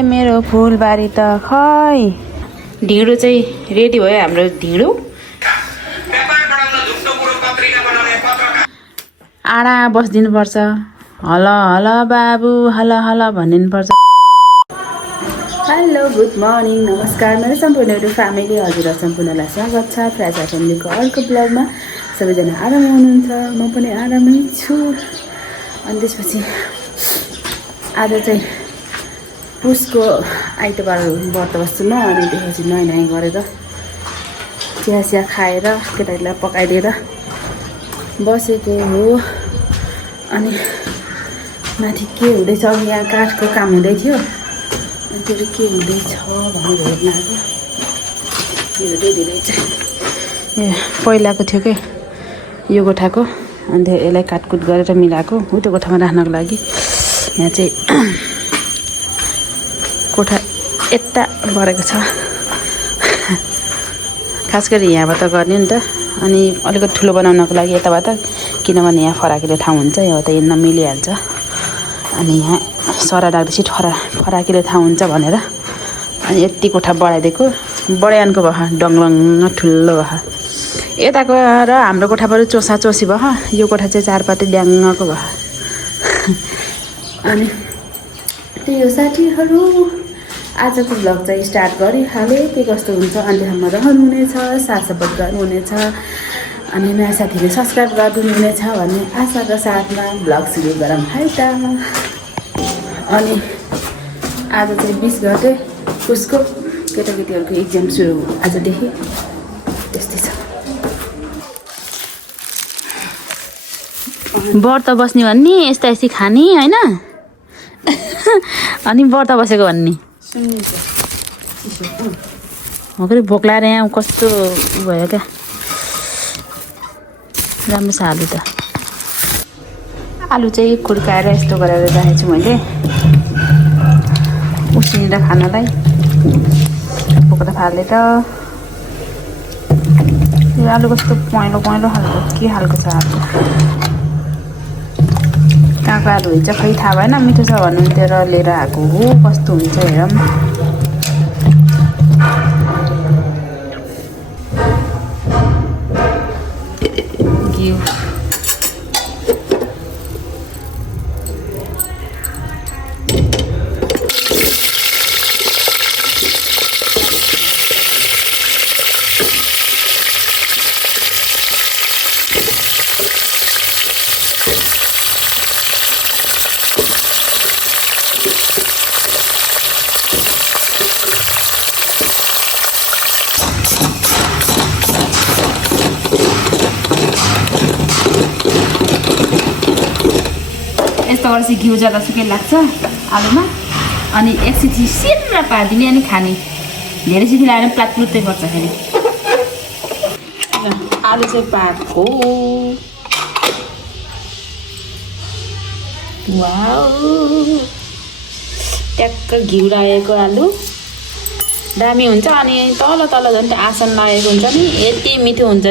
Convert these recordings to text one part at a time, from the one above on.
खै मेरो फुलबारी त खै। ढिँडो चाहिँ रेडी भयो हाम्रो ढिँडो। आडा बसिदिनुपर्छ। हल हल बाबु हल हल भनिदिनुपर्छ। हेलो गुड मर्निङ नमस्कार मेरो सम्पूर्ण एउटा फ्यामिली हजुर सम्पूर्णलाई स्वागत छ फ्रेजा फ्यामिलीको अर्को ब्लगमा। सबैजना आरामै हुनुहुन्छ, म पनि आरामै छु। अनि त्यसपछि आज चाहिँ पुसको आइतबार व्रत बस्छु म। अनि त्यसपछि नुहाइ गरेर चिया खाएर केटाकेटीलाई पकाइदिएर बसेको हो। अनि माथि के हुँदैछ, यहाँ काठको काम हुँदै थियो। अनि त्यो के हुँदैछ भनेर हेर्न आएको। धेरै चाहिँ ए पहिलाको थियो के यो कोठाको। अन्त यसलाई काटकुट गरेर मिलाएको हो त्यो कोठामा राख्नको लागि। यहाँ चाहिँ कोठा यता बढेको छ। खास गरी यहाँबाट गर्ने नि त। अनि अलिकति ठुलो बनाउनको लागि यताबाट, किनभने यहाँ फराकिलो ठाउँ हुन्छ, यहाँ त हिँड्न मिलिहाल्छ। अनि यहाँ सरा राख्दैछु फराकिलो ठाउँ हुन्छ भनेर। अनि यति कोठा बढाइदिएको, बढाइहानको भयो डङलङ ठुलो भयो। यताको र हाम्रो कोठाबाट चोसी भयो। यो कोठा चाहिँ चारपाटे ड्याङ्गको भयो। अनि त्यही हो साथीहरू, आजको भ्लग चाहिँ स्टार्ट गरिहालेँ। के कस्तो हुन्छ अन्त्यसम्म रहनुहुनेछ, साथ सपोर्ट गर्नुहुनेछ। अनि नयाँ साथीले सब्सक्राइब गरिदिनुहुनेछ भन्ने आशाका साथमा भ्लग सुरु गरौँ है त। अनि आज चाहिँ 20 गते उसको केटाकेटीहरूको इक्जाम सुरु आजदेखि। त्यस्तै छ। व्रत बस्ने भन्ने यस्ता खाने होइन। अनि व्रत बसेको भन्ने हो कि भोक लागेर यहाँ कस्तो भयो क्या। राम्रो छ आलु त। आलु चाहिँ खुर्काएर यस्तो गरेर राखेको छु मैले उसिनेर खानलाई। बोक्रा फालेर यो आलु कस्तो पहेँलो खालको के खालको छ आलु। कहाँको आलु हुन्छ खै थाहा भएन। मिठो छ भन्नुहुन्थ्यो र लिएर आएको हो। कस्तो हुन्छ हेरौँ। घिउ यस्तो गरेपछि घिउ जतासुकै लाग्छ आलुमा। अनि एक सिटी सिर्र पारिदिने अनि खाने। धेरै सिटी लगाएर प्लाटप्लुत्तै गर्छ फेरि। आलु चाहिँ पाको ट्याक्क घिउ लागेको आलु दामी हुन्छ। अनि तल झन् आसन लागेको हुन्छ नि। यति मिठो हुन्छ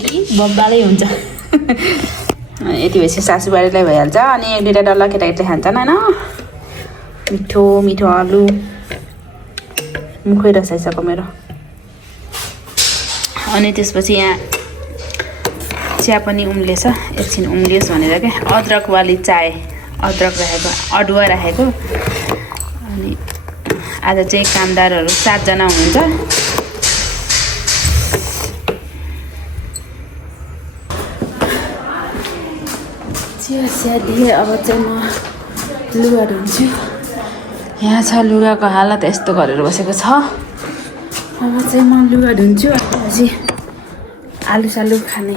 कि बब्बालै हुन्छ। यति भएपछि सासूबारीलाई भइहाल्छ। अनि 1-2 डल्ला केटाकेटीले खान्छन् होइन। मिठो आलु मुखै रसाइसक्यो मेरो। अनि त्यसपछि यहाँ चिया पनि उम्लेछ। एकछिन उम्लियोस् भनेर क्या अदरक वाली चाय, अदरक राखेको, अदुवा राखेको। अनि आज चाहिँ कामदारहरू 7 जना हुनुहुन्छ। चिया दिएँ। अब चाहिँ म लुगा धुन्छु। यहाँ छ लुगाको हालत यस्तो गरेर बसेको छ। अब चाहिँ म लुगा धुन्छु। अझै आलु खाने।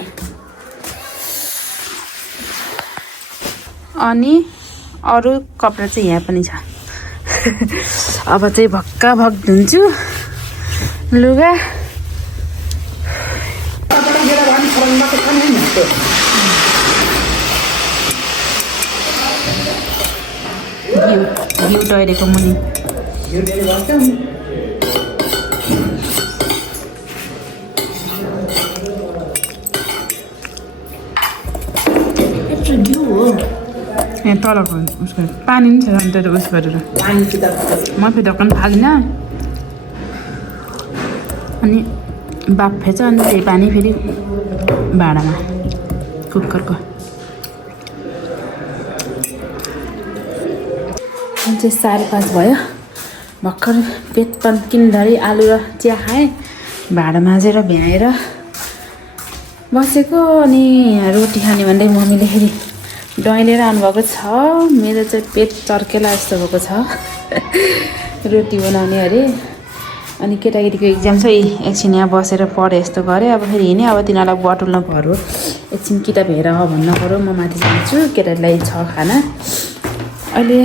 अनि अरू कपडा चाहिँ यहाँ पनि छ। अब चाहिँ भक्काभक धुन्छु लुगा। घिउ टोरेको मुनि यहाँ तलको उसको पानी पनि छ अन्त उस गरेर म फेरि फालिनँ अनि बाफ फेर्छ अनि त्यही पानी फेरि भाँडामा कुकरको चाहिँ 5:30 भयो भर्खर पेट तन्किँदाखेरि आलु र चिया खाएँ भाँडा माझेर भ्याएर बसेको अनि रोटी खाने भन्दै मम्मीले फेरि डैलेर आउनुभएको छ मेरो चाहिँ पेट चर्केला जस्तो भएको छ रोटी बनाउने अरे अनि केटाकेटीको एक्जाम छ एकछिन यहाँ बसेर पढेँ यस्तो गरेँ अब फेरि हिँडेँ अब तिनीहरूलाई बटुल्न पर्यो एकछिन किताब हेर भन्न पर्यो म माथि जान्छु केटालाई छ खाना अहिले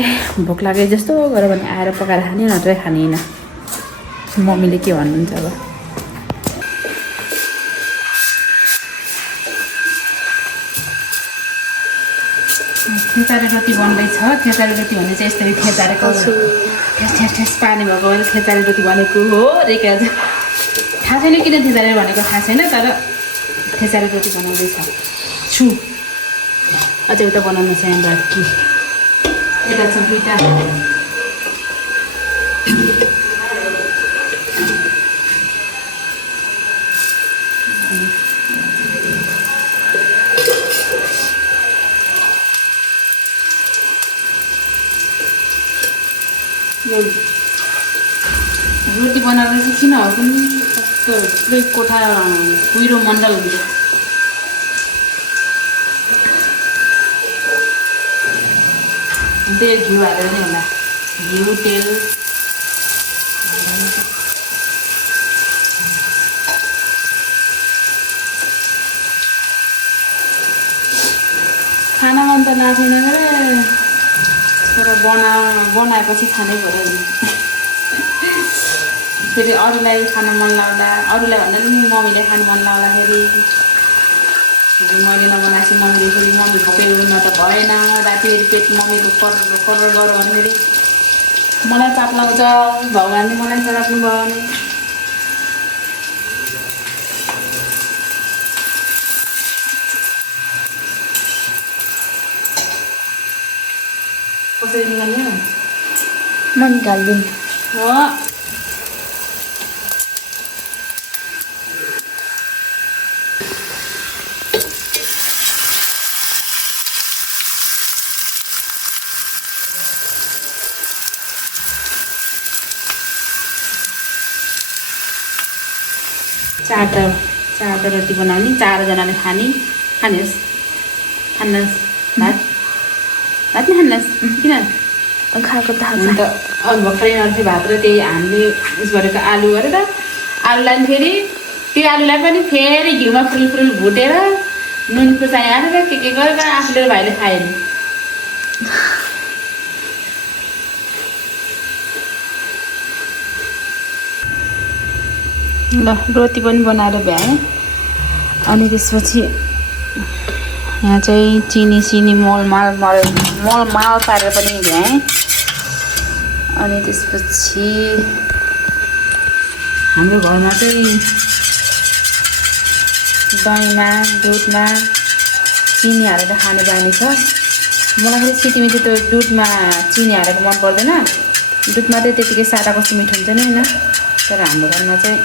भोक लागे जस्तो गऱ्यो भने आएर पकाएर खाने नत्र खाने मम्मीले के भन्नुहुन्छ अब थेचारे रोटी बन्दैछ थेचारे रोटी भने चाहिँ यस्तै थेचारेको ठेस पानी भएको भएर थेचारे रोटी बनेको हो रेखा थाहा छैन किन थेचारे भनेको थाहा छैन तर थेचारे रोटी बनाउँदैछ छु अझै उता बनाउनु छ यहाँ बाँकी यता छ दुईवटा रोटी बनाएर चाहिँ किन हो पनि कस्तो पुरै कोठा कुहिरो मण्डल हुन्छ त्यही घिउ हालेर नै होला घिउ तेल खाना मन त लाग्दैन तर बनाएपछि खानै पऱ्यो नि फेरि अरूलाई खान मन लाग्दा अरूलाई भन्दा पनि मम्मीले खानु मन लाग्दाखेरि मैले नबनाएपछि मम्मीले फेरि मम्मी भोकेर न त भएन राति फेरि पेट मम्मीको करर गऱ्यो भने फेरि मलाई चाप लाग्छ भगवान्ले मलाई राख्नु भयो भने कसरी निकाल्ने म निकाल्दिनँ हो 4 रोटी बनाउने 4 जनाले खानेस् भात भात नै खान्नस् किन खाएको थाहा छ त अनि भर्खरै नर्फे भात र त्यही हामीले उस गरेको आलु गरेर आलुलाई फेरि त्यो आलुलाई पनि फेरि घिउमा फुल भुटेर नुन खुर्सानी हालेर के गरेर आफूले भाइले खायो नि ल रोटी पनि बनाएर भ्याएँ अनि त्यसपछि यहाँ चाहिँ चिनी मोलमाल पारेर पनि भ्याएँ अनि त्यसपछि हाम्रो घरमा चाहिँ दहीमा दुधमा चिनी हालेर खाने बानी छ मलाई फेरि सिटीमिटी त्यो दुधमा चिनी हालेको मन पर्दैन दुधमा चाहिँ त्यतिकै सादा कस्तो मिठो हुन्छ नि हैन तर हाम्रो घरमा चाहिँ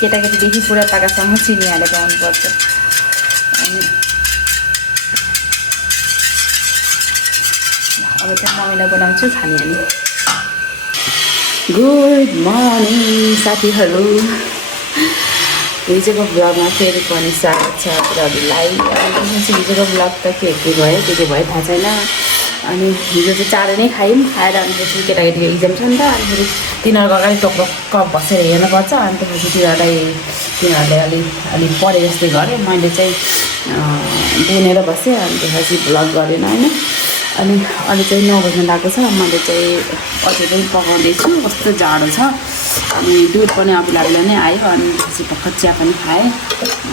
केटाकेटीदेखि पुरा पाकासम्म चिनी हालेर आउनुपर्छ अनि अब चाहिँ मम्मीलाई बनाउँछु खाने हामी गुड मर्निङ साथीहरू हिजोको ब्लगमा फेरि पनि स्वागत छ हजुरहरूलाई हिजोको ब्लग त के भयो के भयो थाहा छैन अनि हिजो चाहिँ चाँडै नै खायौँ खाएर अनि त्यसपछि केटाकेटीको इक्जाम छ नि त अनि फेरि तिनीहरूको अगाडि टक्क बसेर हेर्नुपर्छ अनि त्यसपछि तिनीहरूले अलिक पढे जस्तै गरेँ मैले चाहिँ बुनेर बसेँ अनि त्यसपछि भ्लग गरेन होइन अनि अहिले चाहिँ 9 बज्न लागेको छ मैले चाहिँ अझै पनि पकाउँदैछु कस्तो जाडो छ अनि दुध पनि अघिल्लो नै आयो अनि त्यसपछि भर्खर चिया पनि खाएँ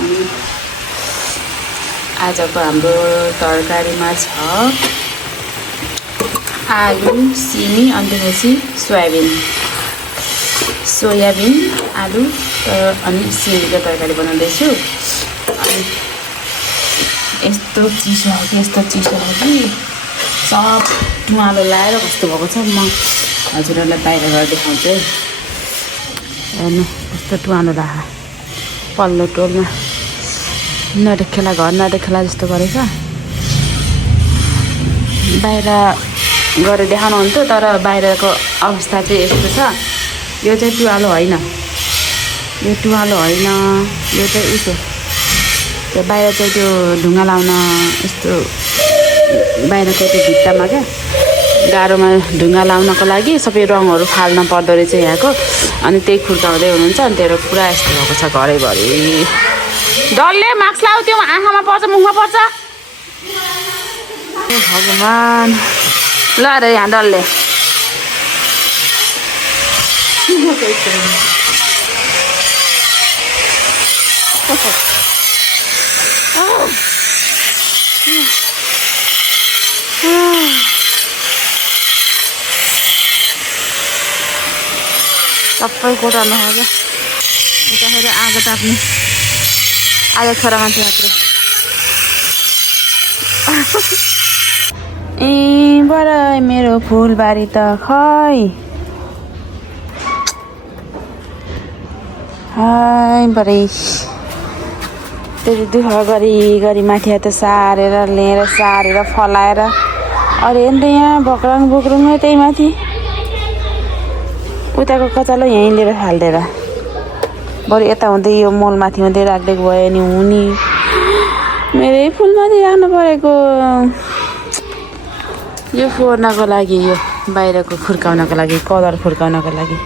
अनि आजको हाम्रो तरकारीमा छ आलु सिमी अनि त्यसपछि सोयाबिन आलु अनि सिमीको तरकारी बनाउँदैछु अनि यस्तो चिसो हो कि सब धुवालो लाएर कस्तो भएको छ। म हजुरहरूलाई बाहिर गएर देखाउँछु है। हेर्नु कस्तो धुवालो लाहा पल्लो टोलमा नदेखेला घर नदेखेला जस्तो गरेछ। बाहिर गएर देखाउनु हुन्थ्यो तर बाहिरको अवस्था चाहिँ यस्तो छ। यो चाहिँ टुवालो होइन, यो टुवालो होइन, यो चाहिँ उसो त्यो बाहिर चाहिँ त्यो ढुङ्गा लाउन यस्तो बाहिरको त्यो भित्तामा क्या गाह्रोमा ढुङ्गा लाउनको लागि सबै रङहरू फाल्न पर्दो रहेछ यहाँको। अनि त्यही खुर्काउँदै हुनुहुन्छ। अनि त्यो पुरा यस्तो भएको छ घरैभरि। डल्ले मास्क लाउ, त्यो आँखामा पर्छ मुखमा पर्छ। ए भगवान् ल अरे यहाँ डल्ले सबै कोटाल्नु हो क्या। यताखेरि आगो ताप्ने आज छोरा मान्छे मात्रै। ए बराई मेरो फुलबारी त खै हाय बरै त्यति दुःख गरी माथि त सारेर लिएर सारेर फलाएर अरे नि त यहाँ बक्राङ बोक्रुङ त्यही माथि उताको कचालो यहीँ लिएर फालिदिएर बरु यता हुँदै यो मलमाथि हुँदै राखिदिएको भयो नि हुने। मेरै फुलमाथि राख्नु परेको यो फोर्नको लागि, यो बाहिरको खुर्काउनको लागि, कलर खुर्काउनको लागि।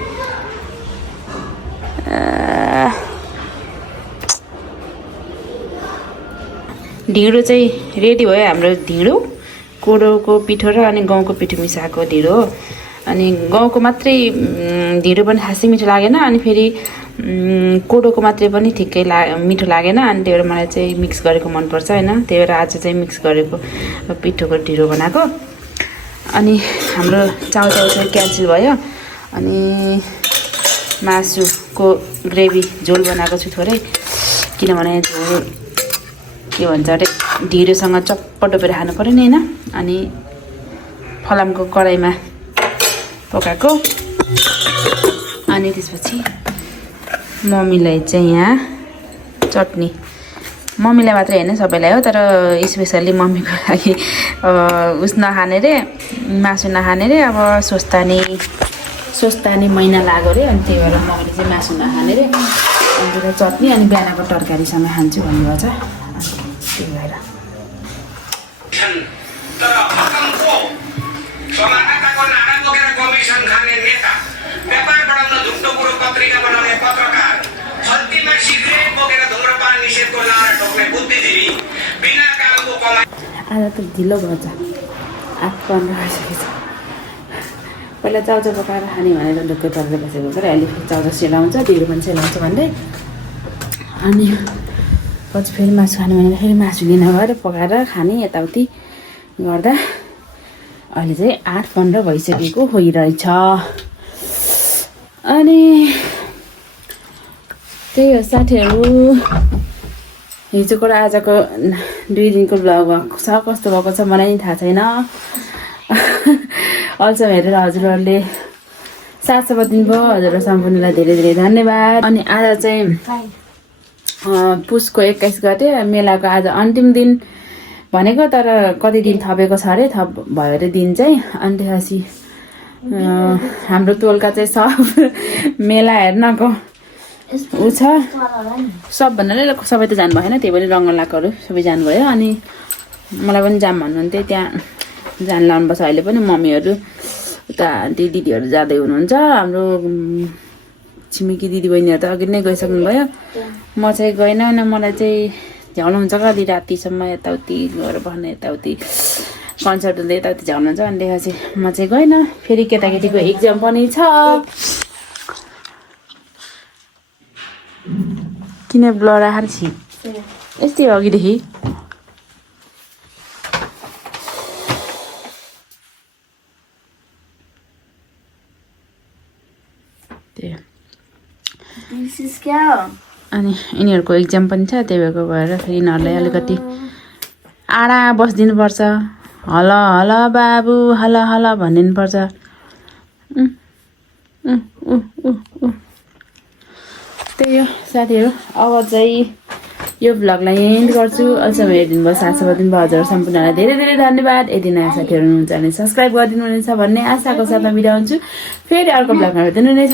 ढिँडो चाहिँ रेडी भयो हाम्रो। ढिँडो कोदोको पिठो र अनि गहुँको पिठो मिसाएको ढिँडो हो। अनि गहुँको मात्रै ढिँडो पनि खासै मिठो लागेन, अनि फेरि कोदोको मात्रै पनि ठिकै मिठो लागेन। अनि त्यही भएर मलाई चाहिँ मिक्स गरेको मनपर्छ होइन। त्यही भएर आज चाहिँ मिक्स गरेको पिठोको ढिँडो बनाएको। अनि हाम्रो चाउचाउ चाहिँ क्यान्सल भयो। अनि मासुको ग्रेभी झोल बनाएको छु थोरै, किनभने झोल के भन्छ अरे ढिँडोसँग चप्प डोपेर खानु पऱ्यो नि होइन। अनि फलामको कराईमा पकाएको। अनि त्यसपछि मम्मीलाई चाहिँ यहाँ चटनी, मम्मीलाई मात्रै होइन सबैलाई हो, तर स्पेसल्ली मम्मीको लागि उस नखाने रे मासु नखाने रे। अब स्वस्थानी महिना लाग्यो अरे। अनि त्यही भएर मम्मीले चाहिँ मासु नखाने रे। अनि त्यसलाई चटनी अनि बिहानको तरकारीसँग खान्छु भन्नुभएको छ। त्यही भएर आज त ढिलो भएछ, 8:15 भइसकेको छ। पहिला चाउचाउ पकाएर खाने भनेर ढुक्कै परेर बसेको तर अहिले फेरि चाउचाउ सेलाउँछ, ढिँडो पनि सेलाउँछ भन्दै। अनि पछि फेरि मासु खाने भनेर फेरि मासु लिन गएर पकाएर खाने यताउति गर्दा अहिले चाहिँ 8:15 भइसकेको होइरहेछ। अनि त्यही हो साथीहरू, हिजोको र आजको 2 दिनको ब्लग भएको छ। कस्तो भएको छ मलाई थाहा छैन। अल्छम हेरेर हजुरहरूले साथ सबै दिनुभयो। हजुरहरू सम्पूर्णलाई धेरै धेरै धन्यवाद। अनि आज चाहिँ पुसको 21 गते मेलाको आज अन्तिम दिन भनेको, तर कति दिन थपेको छ अरे, थप भयो अरे दिन चाहिँ। अनि त्यसपछि हाम्रो टोलका चाहिँ सब मेला हेर्नको ऊ छ। सब भन्नाले सबै त जानु भएन, त्यही भएर रङ्गलाकोहरू सबै जानुभयो। अनि मलाई पनि जाम भन्नुहुन्थ्यो, त्यहाँ जान लाउनुपर्छ। अहिले पनि मम्मीहरू उता आन्टी दिदीहरू जाँदै हुनुहुन्छ। हाम्रो छिमेकी दिदीबहिनीहरू त अघि नै गइसक्नुभयो। म चाहिँ गएन। मलाई चाहिँ झ्याउनु हुन्छ क्या अलि रातिसम्म यताउति गएर बस्ने, यताउति कन्सर्ट हुँदै यताउति झ्याउनुहुन्छ। अनि त्यसपछि म चाहिँ गएन। फेरि केटाकेटीको एक्जाम पनि छ। किन ब्लर आएर छि यस्तै हो अघिदेखि। अनि यिनीहरूको एक्जाम पनि छ, त्यही भएर फेरि यिनीहरूलाई अलिकति आडा बसिदिनुपर्छ। हल हल बाबु हल हल भनिदिनु पर्छ त्यही हो साथीहरू अब चाहिँ यो भ्लगलाई एन्ड गर्छु अहिलेसम्म हेरिदिनु भयो साथ दिनुभयो हजुर सम्पूर्णलाई धेरै धेरै धन्यवाद यदि नयाँ साथीहरू हुनुहुन्छ भने सब्सक्राइब गरिदिनु हुनेछ भन्ने आशाको साथमा बिदा हुन्छु फेरि अर्को भ्लगमा भेट्नु हुनेछ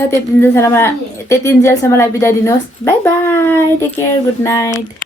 त्यतिन्जेलसम्मलाई बिदा दिनुहोस् bye bye take care good night